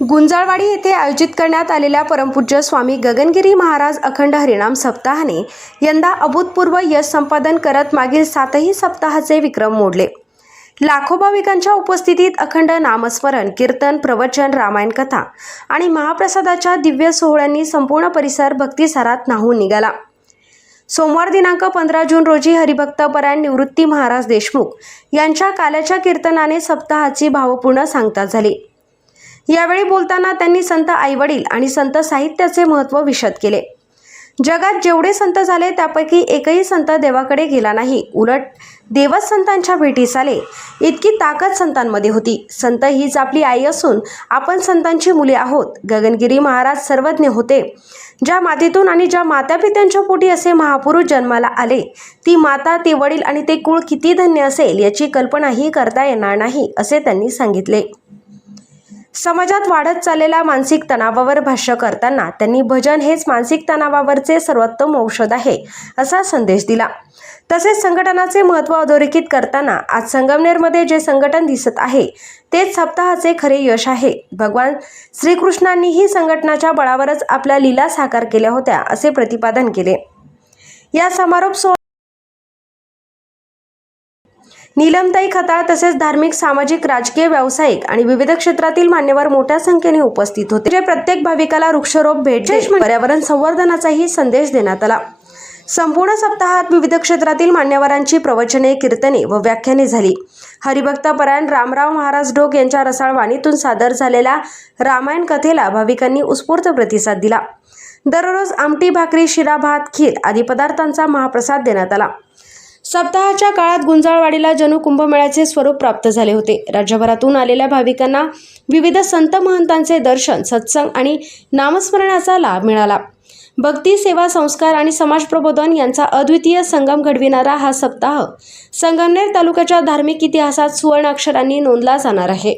गुंजाळवाडी येथे आयोजित करण्यात आलेल्या परमपूज्य स्वामी गगनगिरी महाराज अखंड हरिनाम सप्ताहाने यंदा अभूतपूर्व यश संपादन करत मागील 7ही सप्ताहाचे विक्रम मोडले। लाखो भाविकांच्या उपस्थितीत अखंड नामस्मरण, कीर्तन, प्रवचन, रामायण कथा आणि महाप्रसादाच्या दिव्य सोहळ्यांनी संपूर्ण परिसर भक्तिसारात न्हाऊन निघाला। सोमवार दिनांक 15 जून रोजी हरिभक्तपरायण निवृत्ती महाराज देशमुख यांच्या काल्याच्या कीर्तनाने सप्ताहाची भावपूर्ण सांगता झाली। यावेळी बोलताना त्यांनी संत आईवडील आणि संत साहित्याचे महत्त्व विशद केले। जगात जेवढे संत झाले त्यापैकी एकही संत देवाकडे गेला नाही, उलट देवच संतांच्या भेटीस आले। इतकी ताकद संतांमध्ये होती। संत हीच आपली आई असून आपण संतांची मुले आहोत। गगनगिरी महाराज सर्वज्ञ होते। ज्या मातेतून आणि ज्या मातापित्यांच्या पोटी असे महापुरुष जन्माला आले, ती माता, ते वडील आणि ते कुळ किती धन्य असेल याची कल्पनाही करता येणार नाही, असे त्यांनी सांगितले। समाजात वाढत चाललेल्या मानसिक तणावावर भाष्य करताना त्यांनी भजन हेच मानसिक तणावावरचे सर्वोत्तम औषध आहे, असा संदेश दिला। तसेच संघटनाचे महत्त्व अधोरेखित करताना आज संगमनेरमध्ये जे संघटन दिसत आहे तेच सप्ताहाचे खरे यश आहे। भगवान श्रीकृष्णांनीही संघटनाच्या बळावरच आपल्या लीला साकार केल्या होत्या, असे प्रतिपादन केले। या समारोप नीलमताई खताळ तसेच धार्मिक, सामाजिक, राजकीय, व्यावसायिक आणि विविध क्षेत्रातील मान्यवर मोठ्या संख्येने उपस्थित होते। जे प्रत्येक भाविकाला वृक्षारोप भेट देत पर्यावरण संवर्धनाचाही संदेश देण्यात आला। संपूर्ण सप्ताहात विविध क्षेत्रातील मान्यवरांची प्रवचने, कीर्तने व व्याख्याने झाली। हरिभक्तपरायण रामराव महाराज ढोक यांच्या रसाळ वाणीतून सादर झालेल्या रामायण कथेला भाविकांनी उत्स्फूर्त प्रतिसाद दिला। दररोज आमटी, भाकरी, शिरा, भात, खीर आदी पदार्थांचा महाप्रसाद देण्यात आला। सप्ताहाच्या काळात गुंजाळवाडीला जणू कुंभमेळ्याचे स्वरूप प्राप्त झाले होते। राज्यभरातून आलेल्या भाविकांना विविध संत महंतांचे दर्शन, सत्संग आणि नामस्मरणाचा लाभ मिळाला। भक्ती, सेवा, संस्कार आणि समाज प्रबोधन यांचा अद्वितीय संगम घडविणारा हा सप्ताह संगमनेर तालुक्याच्या धार्मिक इतिहासात सुवर्ण अक्षरांनी नोंदला जाणार आहे।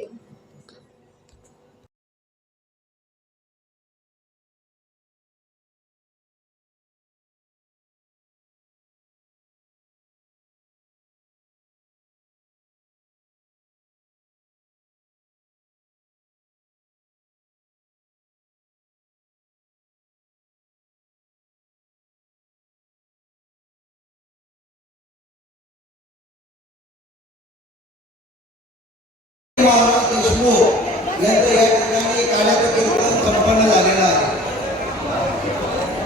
महाराज देशमुख यांचं या ठिकाणी काल्याचं कीर्तन संपन्न झालेलं आहे।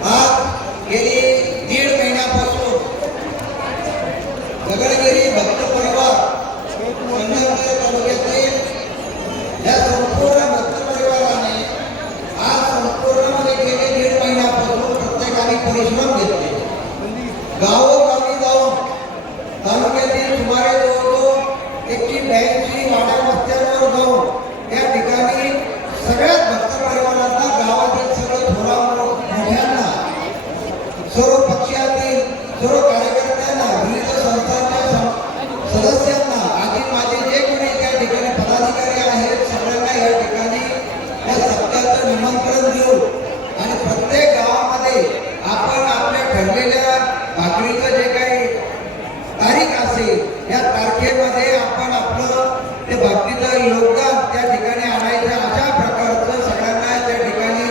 आज गेली 1.5 महिन्यापासून गगनगिरी भक्त परिवार संगमनेर तालुक्यातील या संपूर्ण भक्त परिवाराने आज संपूर्ण गेले 1.5 महिन्यापासून प्रत्येकाने परिश्रम घेतले। गावोगावी जाऊन तालुक्यातील सुमारे 182 वाड्या वस्त्यांवर जाऊन त्या ठिकाणी सगळ्याच भक्त परिवारांना, गावातील सर्व थोरा मोठ्यांना, सर्व पक्षातील सर्व कार्यकर्त्यांना, विविध संस्थांच्या सदस्यांना, आधी माझे जे कोणी त्या ठिकाणी पदाधिकारी आहेत सगळ्यांना या ठिकाणी या सप्ताहाचं निमंत्रण देऊ आणि प्रत्येक गावामध्ये आपण आपल्या ठरलेल्या भाकरीचं जे काही तारीख असेल या तारखेमध्ये आपण आपलं ते भक्तीचं योगदान त्या ठिकाणी आणायचं, अशा प्रकारचं सगळ्यांना त्या ठिकाणी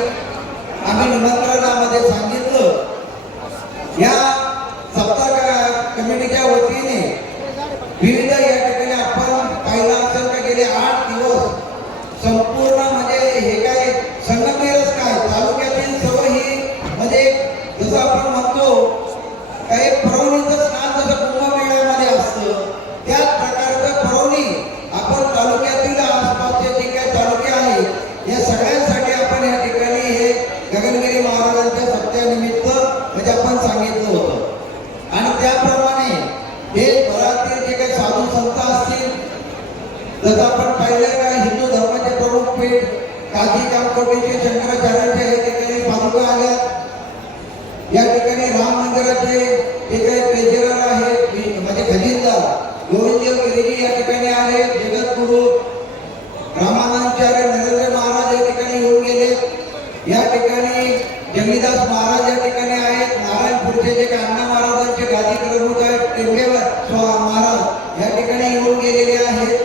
आम्ही निमंत्रणामध्ये सांगितलं। या सप्ताह कमिटीच्या वतीने विविध या ठिकाणी आपण पाहिलं असेल का गेले 8 दिवस संपूर्ण म्हणजे हे काय संगमनेरच काय तालुक्यातील सर्व ही म्हणजे जसं आपण म्हणतो काही परवणीचं स्नान जसं कुंभमेळ्यामध्ये असतं त्याच प्रकारचं परवणी आपण तालुक्यातील आसपासचे जे काही तालुके आहेत या सगळ्यांसाठी आपण या ठिकाणी हे गगनगिरी महाराजांच्या सप्त्यानिमित्त म्हणजे आपण सांगितलं होतं। आणि त्याप्रमाणे देशभरातील जे काही साधू संत असतील, जसं आपण पाहिलं का हिंदू धर्माचे प्रमुख पीठ काशी कामकोटीचे शंकराचार्यांच्या या ठिकाणी पादुका आल्या। या ठिकाणी राम मंदिराचे जे काही ट्रेजरर आहेत म्हणजे खजिनदार गोविंददेव गिरीजी या ठिकाणी आले। जगद्गुरु रामानंदाचार्य नरेंद्र महाराज या ठिकाणी येऊन गेले। या ठिकाणी जंगलीदास महाराज या ठिकाणी आहेत। नारायणपूरचे जे काही अण्णा महाराजांचे गादी प्रमुख आहेत टेंबेवर महाराज या ठिकाणी येऊन गेलेले आहेत।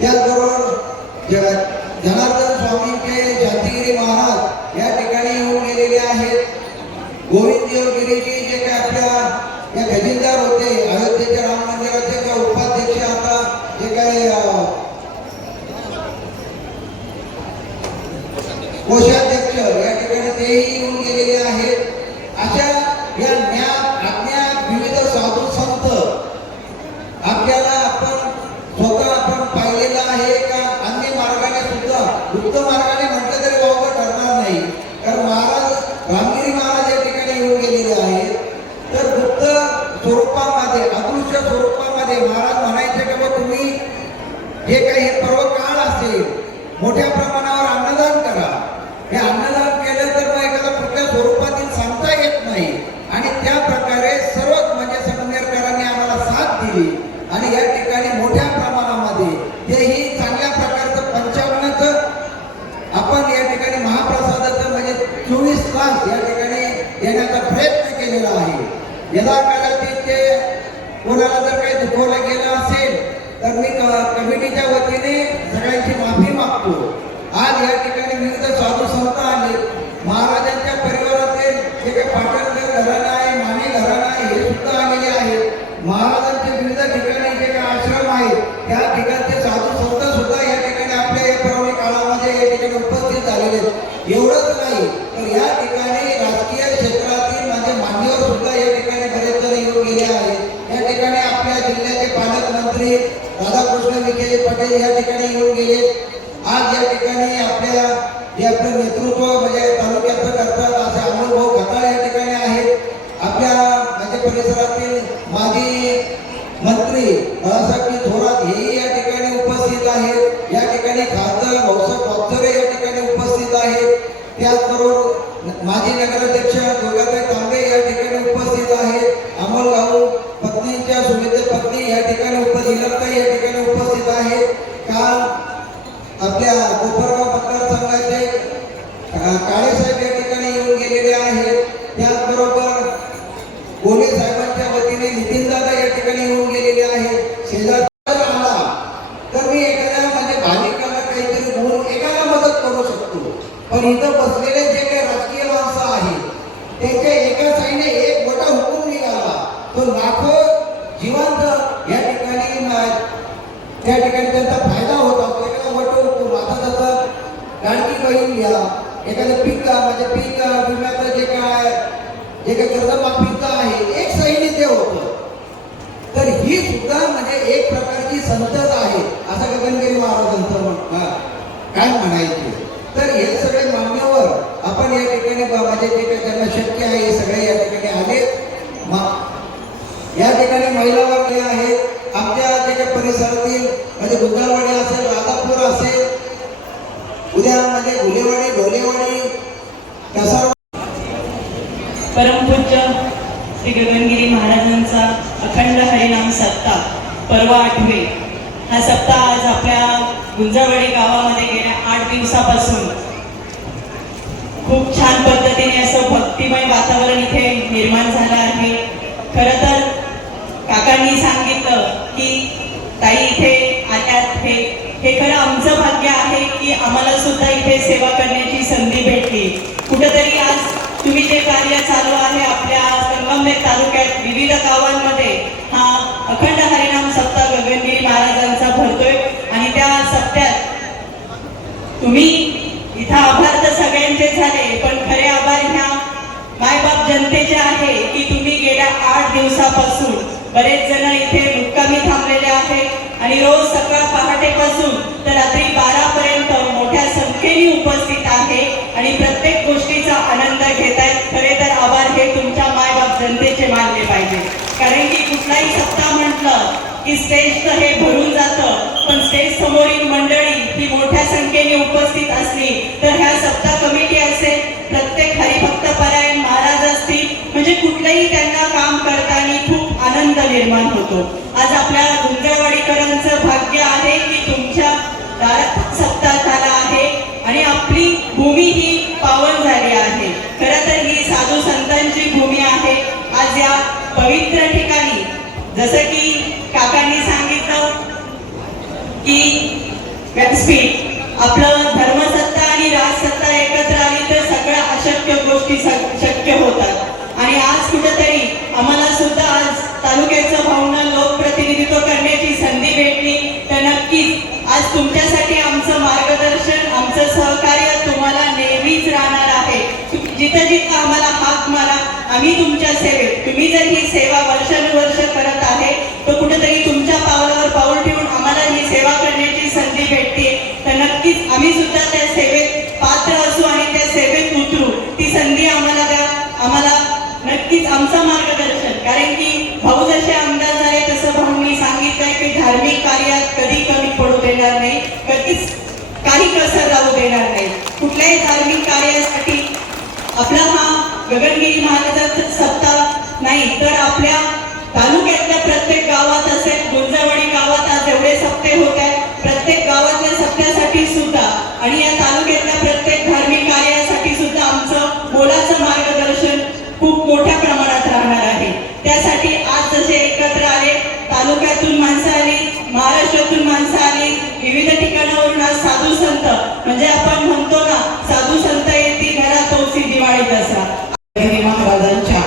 त्याचबरोबर जनार्दन स्वामींचे शांतिगिरी महाराज या ठिकाणी येऊन गेलेले आहेत. गोविंददेव गिरीजी जे काय आपल्या या खजिनदार होते अयोध्येच्या राम मंदिराचे जे उपाध्यक्ष आता जे काय कोषाध्यक्ष या ठिकाणी तेही येऊन गेलेले आहेत. अशा या ज्ञान अज्ञात विविध साधू संत आपल्याला आपण पाहिलेलं आहे का अन्य मार्गाने सुद्धा गुप्त मार्गाने म्हटलं तरी वावगं ठरणार नाही. कारण महाराज रामगिरी महाराज या ठिकाणी येऊन गेलेले आहेत. तर गुप्त स्वरूपामध्ये अदृश्य स्वरूपामध्ये महाराज म्हणायचे की बा तुम्ही जे काही हे पर्व काळ असेल मोठ्या प्रमाणावर अन्नदान करा. हे अन्नदान केलं तर मग एखादा कुठल्या स्वरूपातील सांगता येत नाही. आणि त्या प्रकारे सर्व म्हणजे संगमनेरकरांनी आम्हाला साथ दिली आणि या ठिकाणी मोठ्या प्रमाणामध्ये तेही चांगल्या प्रकारचं पंचावन्नाचं आपण या ठिकाणी महाप्रसादाचं म्हणजे 24 तास या ठिकाणी देण्याचा प्रयत्न केलेला आहे. यदा कालातील ते कोणाला जर काही दुखवलं गेलं असेल तर मी कमिटीच्या वतीने सगळ्यांची माफी मागतो. आज या ठिकाणी विविध साधू संत आले. महाराजांच्या परिवारातील जे काही पाटणकर घराणं आहे माने घराणं आहे हे सुद्धा आलेले आहेत. महाराजांचे विविध ठिकाणी जे काही आश्रम आहेत त्या ठिकाणचे साधू संत सुद्धा या ठिकाणी आपल्या या परवणी काळामध्ये या ठिकाणी उपस्थित झालेले आहेत. एवढंच नाही तर या ठिकाणी राजकीय क्षेत्रातील माझे मान्यवर सुद्धा या ठिकाणी बरेच जण येऊन गेले आहेत. या ठिकाणी आपल्या जिल्ह्याचे पालकमंत्री राधाकृष्ण विखे पाटील या ठिकाणी येऊन गेले. आज या ठिकाणी आपल्या जे आपलं नेतृत्व म्हणजे तालुक्याचं करतात असे अमोल भाऊ खताळ या ठिकाणी आहेत. आपल्या म्हणजे परिसरातील माजी मंत्री बाळासाहेब थोरात हेही या ठिकाणी उपस्थित आहेत. या ठिकाणी खासदार भाऊसाहेब वागचोरे या ठिकाणी उपस्थित आहेत. त्याचबरोबर माजी नगराध्यक्ष दुर्गाताई तांबे या ठिकाणी उपस्थित आहेत. अमोल भाऊ पत्नींच्या सुविधे पत्नी या ठिकाणी उपस्थित या ठिकाणी उपस्थित आहेत. काल आपल्या कोपरगाव मतदारसंघाचे काळेसाहेब या ठिकाणी येऊन गेलेले आहेत. त्याचबरोबर गोले साहेबांच्या वतीने नितीनदादा या ठिकाणी येऊन गेलेले आहेत. शेजारी आला तर मी एखाद्या म्हणजे भाविकाला काहीतरी बोलून एकाला मदत करू शकतो. पण इथं बसलेले जे काही राजकीय माणसं आहेत त्यांच्या एका साईने एक मोठा हुकूम निघाला तो लाखो जिवंत या ठिकाणी त्या ठिकाणी त्यांचा फायदा होत असतो. एखादा मोठं हुकूम आता जसं लाडकी बहीण घ्या एखादं पीक म्हणजे पीक विम्याचं जे काय कर्जमाफीचं आहे एक सहीने ते होतं. तर ही सुद्धा म्हणजे एक प्रकारची संतत आहे असं गगनगिरी महाराजांचं काय म्हणायचे. तर हे सगळे मान्यवर आपण या ठिकाणी म्हणजे जे काही त्यांना शक्य आहे हे सगळे या ठिकाणी आले. या ठिकाणी महिला वर्ग आहेत. आमच्या जे काही परिसरातील म्हणजे गुंजाळवाडी असेल राधापूर असेल उद्या म्हणजे गुलेवाडी ढोलेवाडी कसार परमपूज्य श्री गगनगिरी महाराजांचा अखंड हरिनाम सप्ताह पर्व 8वे हा सप्ताह आज आपल्या गुंजाळवाडी गावामध्ये गेल्या 8 दिवसापासून खूप छान पद्धतीने असं भक्तिमय वातावरण इथे निर्माण झालं आहे. खरं तर काकांनी सांगितलं की ताई इथे आल्यात हे खरं आमचं भाग्य आहे की आम्हाला सुद्धा इथे सेवा करण्याची संधी भेटली. कुठेतरी आज तुम्ही जे कार्य चालू आहे आपल्या संगमनेर तालुक्यात विविध गावांमध्ये हा अखंड हरिनाम सप्ताह गगनगिरी महाराजांचा भरतोय आणि त्या सप्त्यात तुम्ही इथं आभार तर सगळ्यांचे झाले पण खरे आभार ह्या मायबाप जनतेचे आहे की तुम्ही गेल्या 8 दिवसापासून बरेच जण इथे मुक्कामी थांबलेले आहेत आणि रोज सकाळ पहाटेपासून तर रात्री 12 पर्यंत मोठ्या संख्येने उपस्थित आहे आणि प्रत्येक गोष्टीचा आनंद घेत आहेत. खरे तर आभार हे तुमच्या मायबाप जनतेचे मानले पाहिजे. कारण की कुठलाही सप्ताह म्हटलं की स्टेज तर हे भरून जातं पण स्टेज समोरील मंडळी ही मोठ्या संख्येने उपस्थित असली तर ह्या सप्ताह कमिटी असेल प्रत्येक हरिभक्त परायण महाराज असतील म्हणजे कुठलंही त्यांना काम करताना खूप आनंद निर्माण होतो. आज आपल्या गुंजाळवाडीकरांचं भाग्य आहे की तुमच्या दारात सप्ताह झाला आहे आणि आपली भूमी ही पावन झाली आहे. खरं तर ही साधू संतांची भूमी आहे. आज या पवित्र ठिकाणी जसं की काकांनी सांगितलं की व्यासपीठ आपलं तालुक्याचं भावना लोकप्रतिनिधित्व करण्याची संधी भेटली तर नक्कीच आज तुमच्यासाठी आमचं मार्गदर्शन, आमचं सहकार्य तुम्हाला नेहमीच राहणार आहे. जिथं जिथं आम्हाला हाक मारा, आम्ही तुमच्या सेवेत. तुम्ही जर ही सेवा वर्षानुवर्ष करत आहे तर कुठेतरी तुमच्या पावलावर पाऊल ठेवून आम्हाला ही सेवा करण्याची संधी भेटते तर नक्कीच आम्ही सुद्धा त्या सेवेत पात्र असू आणि त्या सेवेत उतरू. ती संधी आम्हाला द्या. आम्हाला नक्कीच आमचं मार्गदर्शन, कारण की भाऊ जसे आमदार झाले तसं भाऊंनी सांगितलंय की धार्मिक कार्यात कधी कमी पडू देणार नाही, कधीच काही कसर राहू देणार नाही. कुठल्याही धार्मिक कार्यासाठी आपला हा गगनगिरी महाराजांचा सप्ताह नाही तर आपल्या तालुक्यातल्या प्रत्येक गावात असेल, गुंजवाडी गावात आज एवढे सप्ते होत आहेत, प्रत्येक गावातल्या सप्त्यासाठी सुद्धा आणि या तालुक्यातल्या प्रत्येक धार्मिक कार्यासाठी सुद्धा आमचं मोलाचं मार्गदर्शन खूप मोठ्या प्रमाणात राहणार आहे. त्यासाठी आज जसे एकत्र आले, तालुक्यातून माणसं आली, महाराष्ट्रातून माणसं आली, विविध ठिकाणावरून आज साधू संत, म्हणजे आपण म्हणतो ना साधू संत येती घरात तोसी दिवाळी दसरा. महाराजांच्या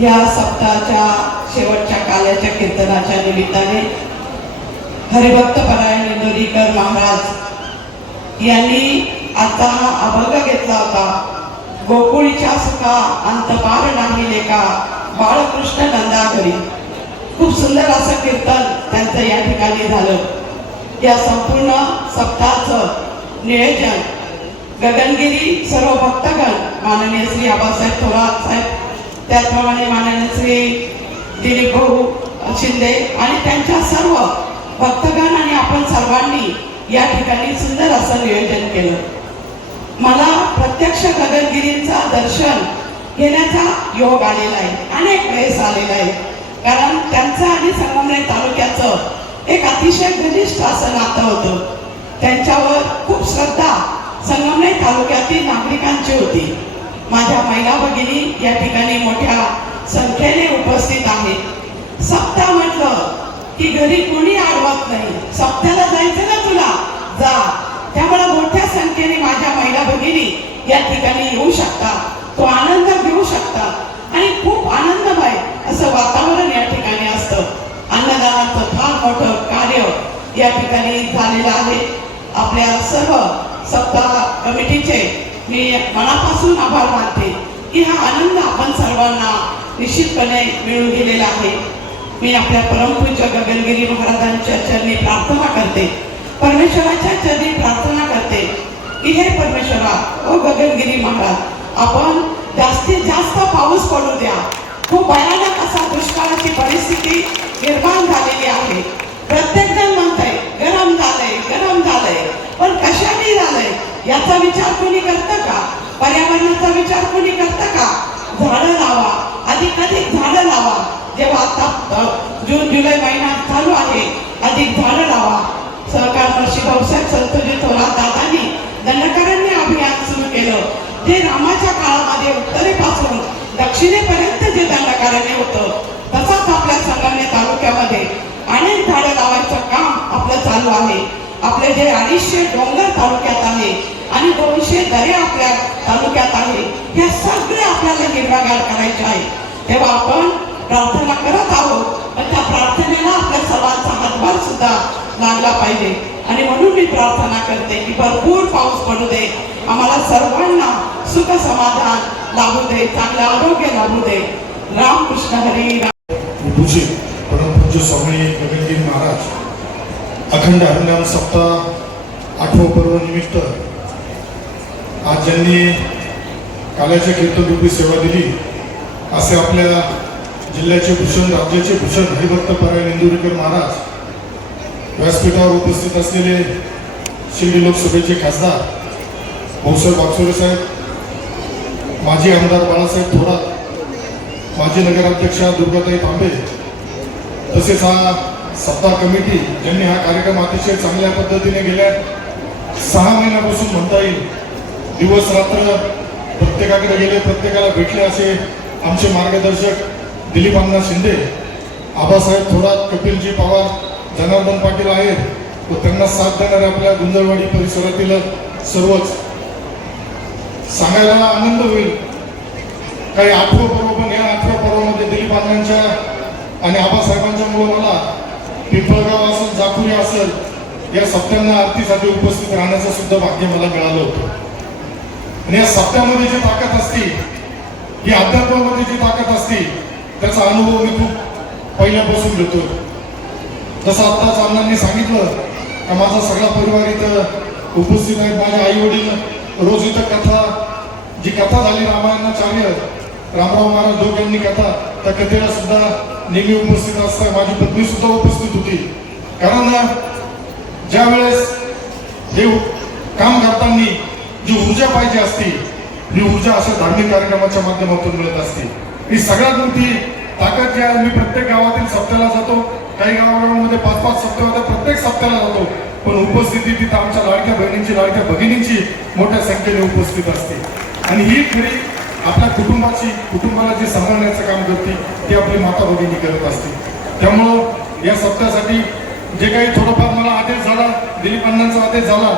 या सप्ताहाच्या शेवटच्या काल्याच्या कीर्तनाच्या निमित्ताने हरिभक्त परायण इंदोरीकर महाराज यांनी आता हा अभंग घेतला होता. गोकुळीच्या सुखा अंत पार नाही लेका, बाळकृष्ण नंदा घरी. खूप सुंदर असं कीर्तन त्यांचं या ठिकाणी झालं. या संपूर्ण सप्ताहाचं नियोजन गगनगिरी सर्व भक्तगण, माननीय श्री आबासाहेब थोरात साहेब, त्याचप्रमाणे माननीय श्री दिलीप भाऊ शिंदे आणि त्यांच्या सर्व भक्तगण आणि आपण सर्वांनी या ठिकाणी सुंदर असं नियोजन केलं. मला प्रत्यक्ष गगनगिरींचा दर्शन घेण्याचा योग आलेला आहे, अनेक वेळेस आलेला आहे. कारण त्यांचं आणि संगमनेर तालुक्याचं एक अतिशय घनिष्ठ असं नातं होतं. त्यांच्यावर खूप श्रद्धा संगमनेर तालुक्यातील नागरिकांची होती. माझ्या महिला भगिनी या ठिकाणी मोठ्या संख्येने उपस्थित आहेत. सप्ताह म्हटलं की घरी कोणी अडवत नाही, सप्त्याला जायचं ना तुला जा. त्यामुळे मोठ्या संख्येने माझ्या महिला भगिनी या ठिकाणी येऊ शकतात, तो आनंद घेऊ शकतात आणि खूप आनंदमय असं वातावरण या ठिकाणी असतं. अन्नदानाचं फार मोठं कार्य या ठिकाणी झालेलं आहे. आपल्या सर्व सप्ताह कमिटीचे मी मनापासून आभार मानते की हा आनंद आपण सर्वांना निश्चितपणे मिळून गेलेला आहे. मी आपल्या परमपूज्य गगनगिरी महाराजांच्या चरणी प्रार्थना करते, परमेश्वराच्या चरणी प्रार्थना करते की हे परमेश्वरा, ओ गगनगिरी महाराज, आपण जास्तीत जास्त पाऊस पडू द्या. खूप भयानक असा दुष्काळाची परिस्थिती निर्माण झालेली आहे. प्रत्येक जण म्हणतंय गरम झालंय, गरम झालंय, पण कशाने झालंय याचा विचार कोणी करतं का? पर्यावरणाचा विचार कोणी करतं का? झाडं लावा, अधिक झाडं लावा. जेव्हा आता जून जुलै महिना चालू आहे, अधिक झाडं लावा. सहकार महर्षी भाऊसाहेब संतजी थोरात दादांनी दंडकारण्य अभियान सुरू केलं. जे रामाच्या काळामध्ये उत्तरेपासून दक्षिणेपर्यंत जे दंडकारण्य होतं, तसाच आपल्या संगमनेर तालुक्यामध्ये अनेक झाडं लावायचं काम आपलं चालू आहे. आपले जे 250 डोंगर तालुक्यात आहे आणि 200 दऱ्या आपल्या तालुक्यात आहे, हे सगळे आपल्याला हिरवागार करायचे आहे. तेव्हा आपण प्रार्थना करत आहोत, पण त्या प्रार्थनेला आपल्या सर्वांचा हातभार सुद्धा लागला पाहिजे. आणि म्हणून मी प्रार्थना करते की भरपूर पाऊस पडू दे, आम्हाला सर्वांना सुख समाधान लाभू दे, चांगलं आरोग्य लाभू दे. रामकृष्ण हरी. पूजित परमपूज्य स्वामी गगनगिरी महाराज अखंड हरिनाम सप्ताह 8वं पर्व निमित्त आज ज्यांनी काल्याच्या कीर्तनरूपी सेवा दिली असे आपल्या जिल्ह्याचे भूषण, राज्याचे भूषण हरिभक्त परायण इंदोरीकर महाराज, व्यासपीठावर उपस्थित असलेले शिर्डी लोकसभेचे खासदार भाऊसाहेब वागचौरे साहेब, माजी आमदार बाळासाहेब थोरात, माजी नगराध्यक्षा दुर्गाताई तांबे, तसेच हा सप्ताह कमिटी ज्यांनी हा कार्यक्रम अतिशय चांगल्या पद्धतीने गेल्या 6 महिन्यापासून म्हणता येईल दिवस रात्र प्रत्येकाकडे गेले, प्रत्येकाला भेटले असे आमचे मार्गदर्शक दिलीप अण्णा शिंदे, आबासाहेब थोरात, कपिलजी पवार, जनार्दन पाटील आहेत व त्यांना साथ देणारे आपल्या गुंजरवाडी परिसरातील सर्वच. सांगायला आनंद होईल काही 8वं पर्व, पण या 8व्या पर्वामध्ये दिलीप अण्णांच्या आणि आबासाहेबांच्यामुळे मला पिंपळगाव असेल, जाकुरी असेल, या सप्त्यांना आरतीसाठी उपस्थित राहण्याचं सुद्धा भाग्य मला मिळालं होतं. आणि या सप्त्यामध्ये जी ताकद असते, ही अध्यात्मामध्ये जी ताकद असते, त्याचा अनुभव मी खूप पहिल्यापासून घेतो. जसं आत्ताच अण्णांनी सांगितलं का माझा सगळा परिवार इथं उपस्थित आहे. माझे आई वडील रोज इथं कथा, जी कथा झाली रामायणाचार्य रामराव महाराज ढोक यांनी कथा, त्या कथेला सुद्धा नेहमी उपस्थित असतात. माझी पत्नी सुद्धा उपस्थित होती. कारण ज्या वेळेस हे काम करताना जी ऊर्जा पाहिजे असते, ही ऊर्जा अशा धार्मिक कार्यक्रमाच्या माध्यमातून मिळत असते. ही सगळ्यात मोठी ताकद जी आहे. मी प्रत्येक गावातील सप्त्याला जातो, काही गावागावांमध्ये 5-5 सप्ते होतात, प्रत्येक सप्त्याला जातो, पण उपस्थिती तिथं आमच्या लाडक्या बहिणींची, लाडक्या भगिनींची मोठ्या संख्येने उपस्थित असते. आणि ही खरी आपल्या कुटुंबाला जी सांभाळण्याचं काम करते, ती आपली माता भगिनी करत असते. त्यामुळं या सप्त्यासाठी जे काही थोडंफार मला आदेश झाला, दिलीप अण्णांचा आदेश झाला,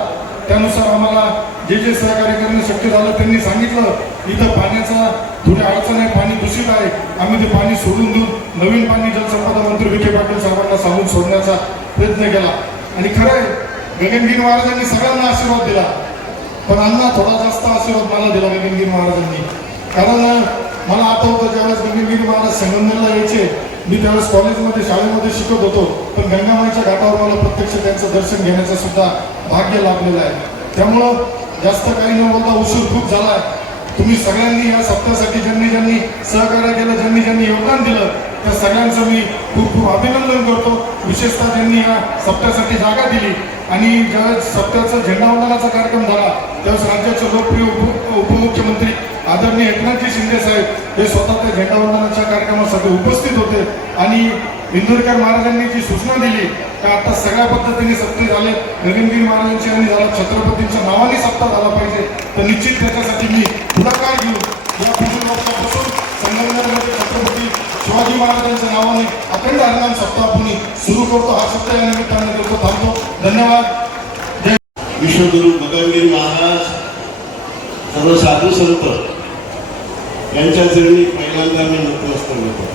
त्यानुसार आम्हाला जे जे सहकार्य करणं शक्य झालं त्यांनी सांगितलं. इथं पाण्याचा थोडी अडचण आहे, पाणी दूषित आहे, आम्ही ते पाणी सोडून देऊन नवीन पाणी जलसंपदा मंत्री विखे पाटील साहेबांना सांगून सोडण्याचा प्रयत्न केला. आणि खरं आहे, गगनगिरी महाराजांनी सगळ्यांना आशीर्वाद दिला, पण अण्णा थोडा जास्त आशीर्वाद मला दिला गगनगिरी महाराजांनी. कारण मला आठवतं ज्यावेळेस गगनगिरी महाराज संगमनेरला यायचे, मी त्यावेळेस कॉलेजमध्ये, शाळेमध्ये शिकत होतो, पण गंगामाईच्या घाटावर मला प्रत्यक्ष त्यांचं दर्शन घेण्याचं सुद्धा भाग्य लाभलेलं आहे. त्यामुळं जास्त काही न बोलता उशीर खूप झाला आहे. तुम्ही सगळ्यांनी या सप्त्यासाठी ज्यांनी सहकार्य केलं, ज्यांनी योगदान दिलं, त्या सगळ्यांचं मी खूप खूप अभिनंदन करतो. विशेषतः ज्यांनी या सप्त्यासाठी जागा दिली. आणि ज्यावेळेस सप्त्याचा झेंडावंदनाचा कार्यक्रम झाला, त्यावेळेस राज्याचे लोकप्रिय उपमुख्यमंत्री आदरणीय एकनाथजी शिंदे साहेब हे स्वतः त्या झेंडावंदनाच्या कार्यक्रमासाठी उपस्थित होते. आणि इंदुरकर महाराजांनी जी सूचना दिली का आता सगळ्या पद्धतीने सप्ते झाले, गगनगिरी महाराजांची आणि झाला छत्रपतींच्या नावाने सप्ताह झाला पाहिजे, तर निश्चित त्याच्यासाठी मी पुढाकार घेऊन या पुढील वर्षापासून संगमनेरमध्ये छत्रपती शिवाजी महाराजांच्या नावाने अखंड हरिनाम सप्ताह आपण सुरू करतो. हा सप्ताह या निमित्ताने करतो. थांबतो. धन्यवाद. विश्वगुरु गगनगिरी महाराज, सर्व साधू संत यांच्या चरणी पहिल्यांदा मी नतमस्तक होतो.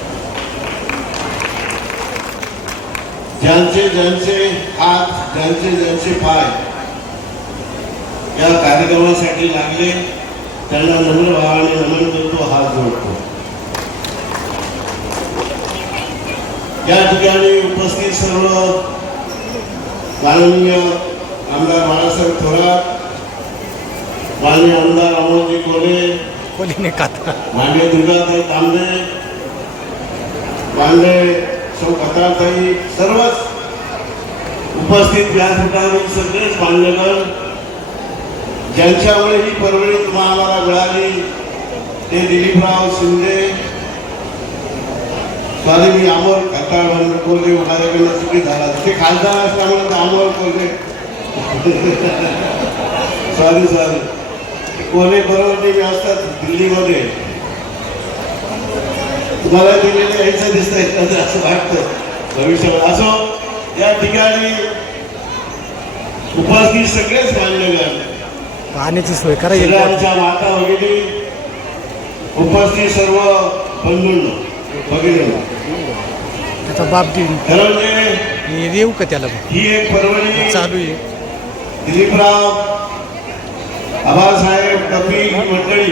ज्यांचे हात, ज्यांचे पाय या कार्यक्रमासाठी लागले, त्यांना नम्र भावाने नमन करतो, हात जोडतो. या ठिकाणी उपस्थित सर्व माननीय आमदार बाळासाहेब थोरात, माननीय आमदार अमोलजी कोले, माननीय दुर्गाताई तांबे, माननीय सौ कथाताई, सर्वच उपस्थित व्यासपीठावरील सगळेच मान्यवर, ज्यांच्यामुळे ही परवडी तुम्हाला मिळाली, ते दिलीपराव शिंदे, सॉरी मी अमोल खताळ कोल्हे माझ्याकडनं चुकी झाला, ते खासदार असल्यामुळे अमोल कोल्हे सॉरी कोल्हे बरोबर मी असतात दिल्लीमध्ये, तुम्हाला दिलेलं यायचं दिसतंय असं वाटतं भविष्यात. असो, या ठिकाणी उपस्थित सगळेच मान्यवर, पाण्याची सोय करा, आमच्या माता वगैरे उपस्थित सर्व बंधूंनो वगैरे, त्याचा बाप देऊन खरं म्हणजे येऊ का त्याला ही एक परवडी चालू आहे. दिलीपराव, आबासाहेब, कपी ही मंडळी,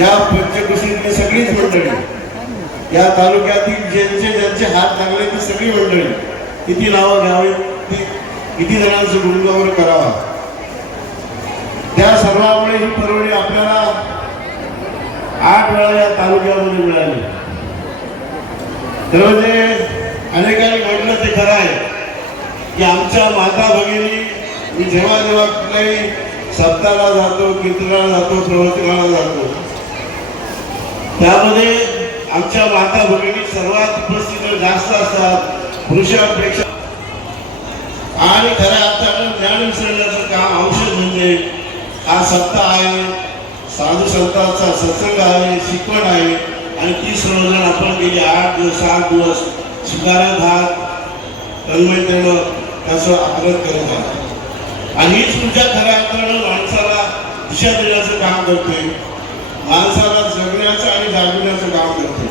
या पंचकृषीतली सगळीच मंडळी, या तालुक्यातील ज्यांचे हात लागले ती सगळी मंडळी, किती नावं घ्यावीत, किती जणांचं गुणगौरव करावा, त्या सर्वांमुळे ही परवडी आपल्याला 8 वेळा या तालुक्यामध्ये मिळाली. तर म्हणजे अनेकांनी म्हटलं ते खरं आहे की आमच्या माता भगिनी, मी जेव्हा कुठल्याही सप्ताहाला जातो, कीर्तनाला जातो, प्रवचनाला जातो, त्यामध्ये आमच्या माता भगिनी सर्वात उपस्थित जास्त असतात पुरुषांपेक्षा. आणि खऱ्या अर्थानं ज्ञान विसरण्याचं काम औषध म्हणजे हा सप्ताह आहे, साधू संतांचा सत्संग आहे, शिकवण आहे. आणि ती सर्वजण आपण गेली 8 दिवस 7 दिवस स्वीकारत आहात, तन्मयतेनं त्याचं आग्रह करत आहात. आणि हीच तुमच्या खऱ्या अर्थानं माणसाला दिशा देण्याचं काम करते, माणसाला जगण्याचं आणि जागविण्याचं काम करते.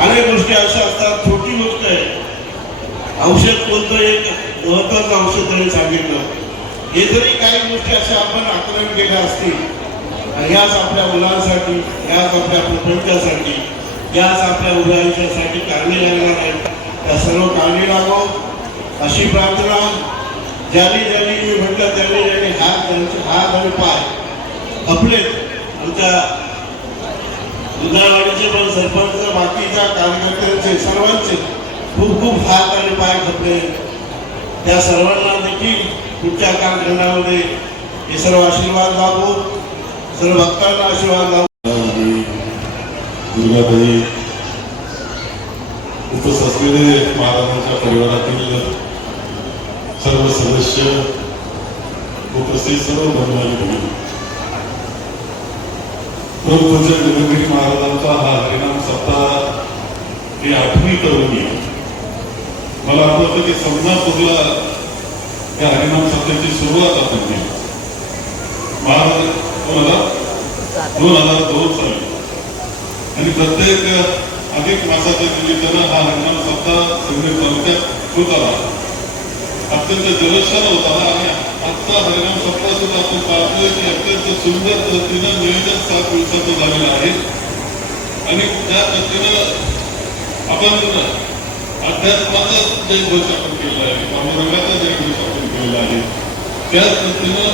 आणि गोष्टी अशा असतात, छोटी गोष्ट आहे. औषध कोणतं एक महत्वाचं औषध त्यांनी सांगितलं. हे जरी काही गोष्टी अशा आपण आकलन केल्या असतील, ह्याच आपल्या मुलांसाठी, ह्याच आपल्या प्रपंचासाठी, ह्याच आपल्या उभ्या आयुष्यासाठी कारणी लागणार आहेत. त्या सर्व कारणी लागावं अशी प्रार्थना. ज्यांनी ज्यांनी मी म्हटलं त्यांनी ज्यांनी त्यांचे हात आणि पाय खपलेत, आमच्या दुधावाडीचे पण सरपंच, बाकीच्या कार्यकर्त्यांचे, सर्वांचे खूप खूप हात आणि पाय खपले. त्या सर्वांना देखील पुढच्या कालखंडामध्ये हे सर्व आशीर्वाद लाभो, सर्व भक्तांना आशीर्वाद लाभो. दुर्गाताई, उपस्थित असलेले महाराजांच्या परिवारातील सर्व सदस्य, उपस्थित सर्व बंधू आणि भगिनी, प्रभूपूज्य गगनगिरी महाराजांचा हा हरिनाम सप्ताह ही 8वी पर्वणी आहे. मला आठवतं की समनापूरला या हरिनाम सप्ताहाची सुरुवात आपण केली. महाराज 2002 साली, आणि प्रत्येक अधिक मासाच्या निमित्तानं हा हरिनाम सप्ताह सगळे तालुक्यात होत आला. अत्यंत जल्लोषानं होत आला. आणि आजचा हरिनाम सप्ताह सुद्धा आपण पाहतोय की अत्यंत सुंदर पद्धतीनं नियोजन 7 दिवसाचं झालेलं आहे. आणि त्या पद्धतीनं आपण अध्यात्माचा जयघोष आपण केलेला आहे, पांडुरंगाचा जयघोष आपण केलेला आहे. त्याच पद्धतीनं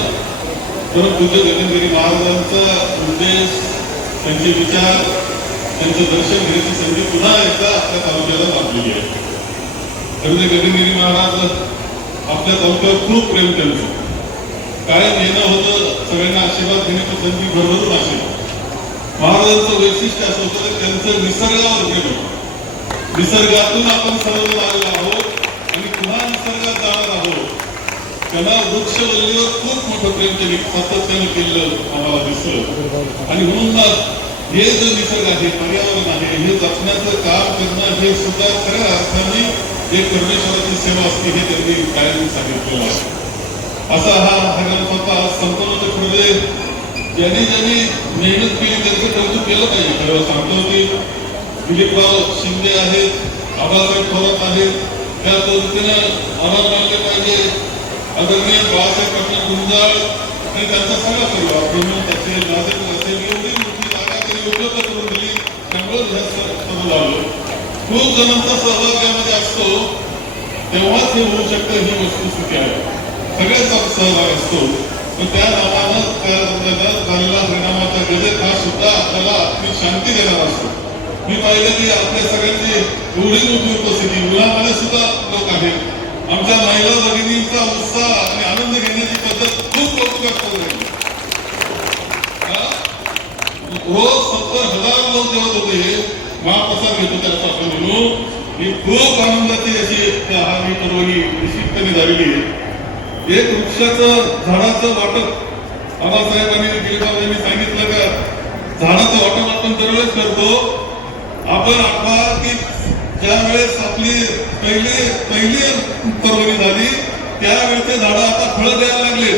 परमपूज्य गगनगिरी महाराजांचा उद्देश, त्यांचे विचार, त्यांचं दर्शन घेण्याची संधी पुन्हा एकदा आपल्या तालुक्याला लाभलेली आहे. त्यामुळे गगनगिरी महाराज आपल्या तालुक्यावर खूप प्रेम त्यांचं कायम येणं होतं. सगळ्यांना आशीर्वाद घेण्याची संधी भरभरून असेल. महाराजांचं वैशिष्ट्य असं होतं की त्यांचं निसर्गावर प्रेम होतं. निसर्गातून आपण सर्वजण आलेलो आहोत आणि पुन्हा निसर्गात जाणार आहोत. त्यांना वृक्षवल्लीवर खूप मोठं प्रेम त्यांनी सातत्याने केलेलं आम्हाला दिसलं. आणि म्हणून हे जे निसर्ग आहे, पर्यावरण आहे, हे जपण्याचं काम करणं हे सुद्धा खऱ्या अर्थाने एक परमेश्वराची सेवा असते, हे त्यांनी कायम सांगितलेलं आहे. असा हा हरिनाम सप्ताह संपूर्ण पुढे ज्यांनी ज्यांनी मेहनत केली त्यांचं कौतुक केलं पाहिजे. खरं सांगतो की दिलीपराव शिंदे आहेत, आबासाहेब थोरात आहेत, त्या पद्धतीनं आभार मानले पाहिजे. आदरणीय बाळासाहेब पाटील गुंजाळ आणि त्यांचा सगळा परिवार, प्रमुख असेल, नाशिक असेल, एवढी मोठी जागा त्यांनी उपलब्ध करून दिली, त्यामुळे हे सर्व झालं. खूप जणांचा सहभाग यामध्ये असतो, तेव्हाच हे होऊ शकतं, ही वस्तुस्थिती आहे. सगळ्यांचा सहभाग असतो, पण त्या नावानं झालेला हरिनामाचा गजर हा सुद्धा आपल्याला आत्मिक शांती देणार असतो. मी पाहिलं की आपल्या सगळ्यांची एवढी मोठी उपस्थिती, मुलांमध्ये सुद्धा लोक आहेत. आमच्या महिला भगिनींचा उत्साह आणि आनंद घेण्याची पद्धत खूप कौतुकास्पद राहिली. रोज 70,000 लोक जेवत होते, महाप्रसाद घेत होते असं आपण म्हणून. ही खूप आनंदाची अशी ही पर्वणी निश्चितपणे झालेली आहे. एक वृक्षाचं, झाडाचं वाटप आबासाहेबांनी, दिलीपरावांनी सांगितलं का झाडाचं वाटप आपण दरवेळेस करतो. आपण आठवा की ज्या वेळेस आपली पहिली पर्वणी झाली त्यावेळेस ते झाडं आता फळं द्यायला लागले.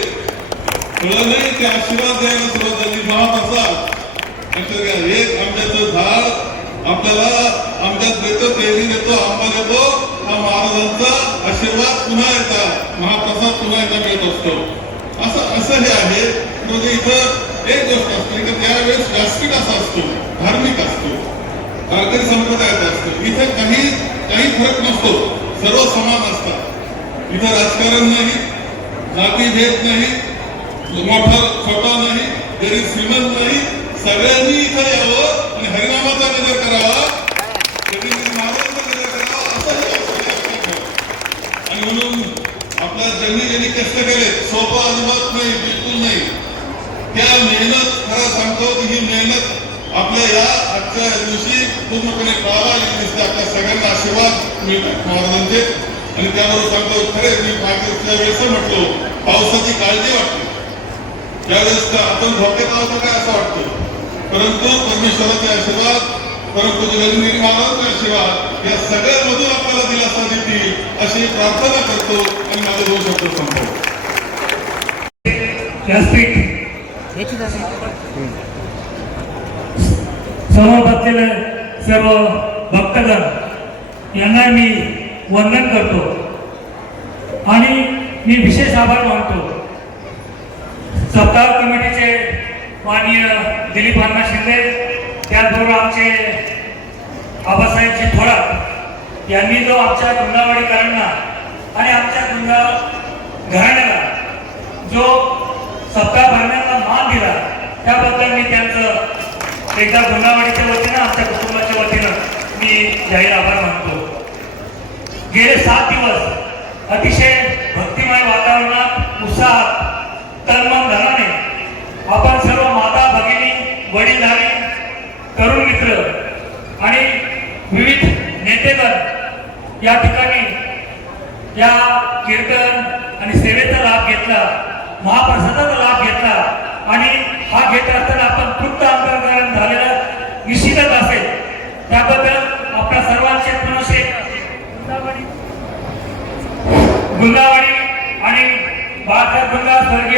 फळं नाही, ते आशीर्वाद द्यायला सुरुवात झाली. महाप्रसाद एक आंब्याचं झाड आपल्याला आंब्यात देतो, तेली देतो, आंबा देतो. हा महाराजांचा आशीर्वाद पुन्हा येतात, महाप्रसाद पुन्हा एकदा मिळत असतो. असं हे आहे. म्हणजे इथं एक गोष्ट असते की त्यावेळेस व्यासपीठ असा असतो, धार्मिक असतो, वारकरी संप्रदायाचा असतो. इथे काही फरक नसतो, सर्व समान असतात. इथं राजकारण नाही, जातीभेद नाही, मोठा छोटा नाही, गरीब श्रीमंत नाही. सगळ्यांनी इथं यावं आणि हरिनामाचा गजर करावा, महाराजांचा गजर करावा, असं. आणि म्हणून आपल्या ज्यांनी कष्ट केले, सोपं अजिबात नाही, बिलकुल नाही. त्या मेहनत, खरं सांगतो की ही मेहनत आपल्या या आजच्या दिवशी पूर्णपणे फळाला दिसते. आपल्या सगळ्यांना आशीर्वाद मिळतात महाराजांचे. आणि त्याबरोबर सांगतो, खरे मी मागच्या वेळेस म्हटलो, पावसाची काळजी वाटते. त्यावेळेस आपण धोक्यात आहोत काय असं वाटतं, परंतु परमेश्वराचे आशीर्वाद, परंतु गगनगिरी महाराजांचे आशीर्वाद या सगळ्यांमधून आपल्याला दिलासा देतील अशी प्रार्थना करतो आणि माझे 2 शब्द संपतो. समोर बसलेले सर्व भक्तगण यांना मी वंदन करतो आणि मी विशेष आभार मानतो सप्ताह कमिटीचे माननीय दिलीप अण्णा शिंदे, त्याचबरोबर आमचे आबासाहेबजी थोरात यांनी जो आमच्या गुंडावाडीकरांना आणि आमच्या गुंडा घराण्याला जो सप्ताह भरण्याचा मान दिला त्याबद्दल मी त्यांचं एकदा गुंडावाडीच्या वतीनं आमच्या कुटुंबाच्या वतीनं मी जाहीर आभार मानतो. गेले 7 दिवस अतिशय भक्तिमय वातावरणात उत्साहात तन्मन धनाने आपण सर्व माता भगिनी वडीलधारी तरुण मित्र आणि विविध नेतेगण या ठिकाणी या कीर्तन आणि सेवेचा लाभ घेतला, महाप्रसादाचा लाभ घेतला आणि हा घेत असताना आपण तृप्त अंतर्करण झालेलं निश्चितच असेल. त्याबद्दल आपल्या सर्वांचे मनसे गुंडावाडी आणि बाळासाहेब गुंडा स्वर्गीय